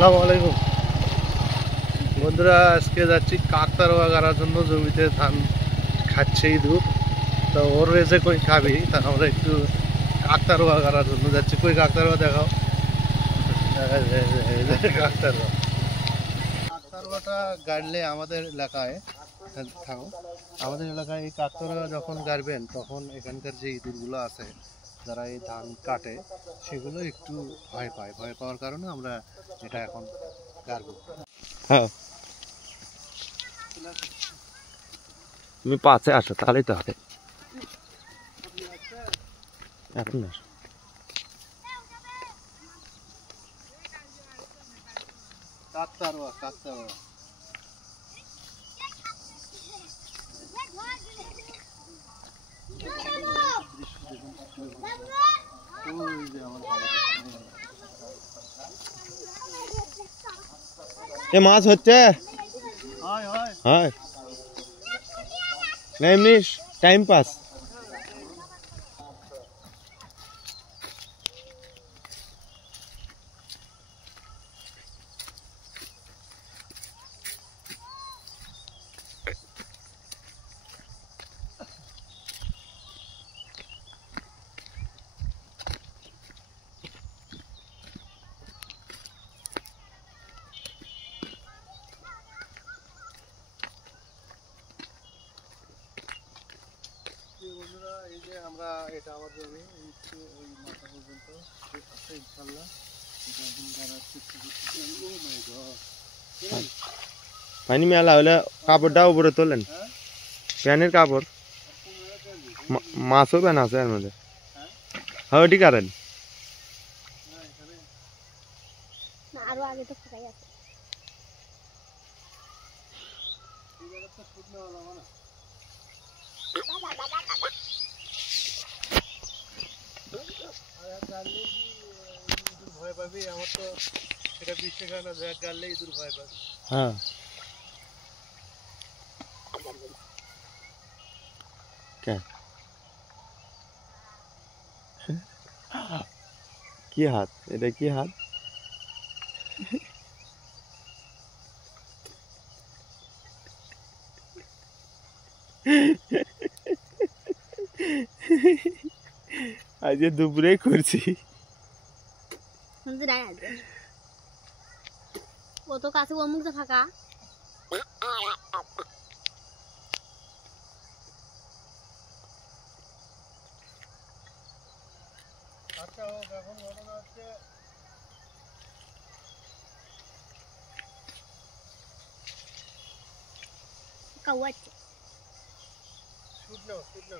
আসসালামু আলাইকুম বন্ধুরা, আজকে যাচ্ছি কাকতারোয়া গাড়ার জন্য। জমিতে ধান খাচ্ছে ইঁদুর, তো ওর রেসে কই খাবি, তা আমরা একটু কাকতারোয়া গাড়ার জন্য যাচ্ছি। কই কাকতারোয়া দেখাও। কাকতারোয়া কাকতারোয়াটা গাড়লে আমাদের এলাকায় থাকো, আমাদের এলাকায় এই কাকতারোয়া যখন গাড়বেন তখন এখানকার যে ইঁদুরগুলো আছে যারা এই ধান কাটে সেগুলো একটু ভয় পায়। ভয় পাওয়ার কারণে আমরা এটা এখন গাড়বো। হ্যাঁ, তুমি পাশে আসো তাহলেই তো হবে। এখন আসো। কাকতারোয়া কাকতারোয়া এ মাছ হচ্ছে, হয় হয় হয় না এমনি টাইম পাস। বন্ধুরা, এই যে আমরা, এটা আমার জমি, একটু ওই মাথা পর্যন্ত আছে ইনশাল্লাহ। এটা এখন গাড়াচ্ছি। ও মাই গড, পানি মেলা হলে কাপড়টা উপরে তোলেন, হ্যাঁ প্যানের কাপড়। মাছও প্যান আছে এর মধ্যে। হ্যাঁ, ওটি কারেন। আরো আগে তো ফাঁকাই আছে। ভয় পাবি, আমার তো সেটা বিশ্বে খানা ব্যাগ গাড়লে ইঁদুর ভয় পাবি। হ্যাঁ, কি হাত এটা, কি হাত? আজ দুপুরে করছি। ও তো কাছে ও মুখ ফাঁকা। আচ্ছা, এখন ঘটনা হচ্ছে কাউয়াচ্ছে। শুট নাও শুট নাও।